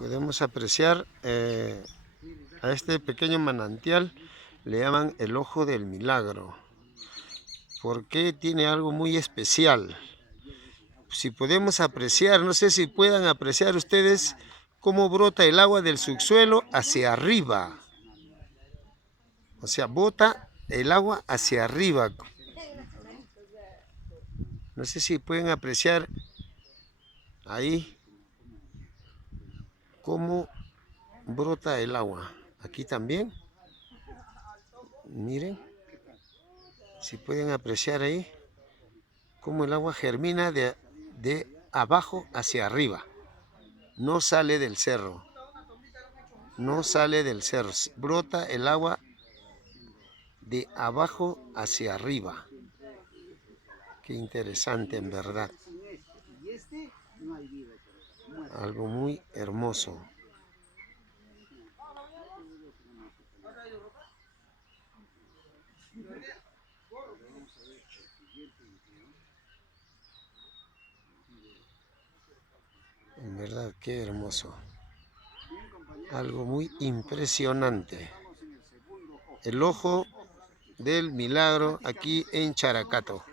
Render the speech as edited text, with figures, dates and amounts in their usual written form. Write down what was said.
Podemos apreciar a este pequeño manantial, le llaman el Ojo del Milagro, porque tiene algo muy especial. Si podemos apreciar, no sé si puedan apreciar ustedes cómo brota el agua del subsuelo hacia arriba. O sea, bota el agua hacia arriba. No sé si pueden apreciar ahí cómo brota el agua. Aquí también. Miren, si pueden apreciar ahí cómo el agua germina de abajo hacia arriba. No sale del cerro. No sale del cerro. Brota el agua de abajo hacia arriba. Qué interesante, en verdad. Algo muy hermoso. En verdad, qué hermoso. Algo muy impresionante. El Ojo del Milagro aquí en Characato.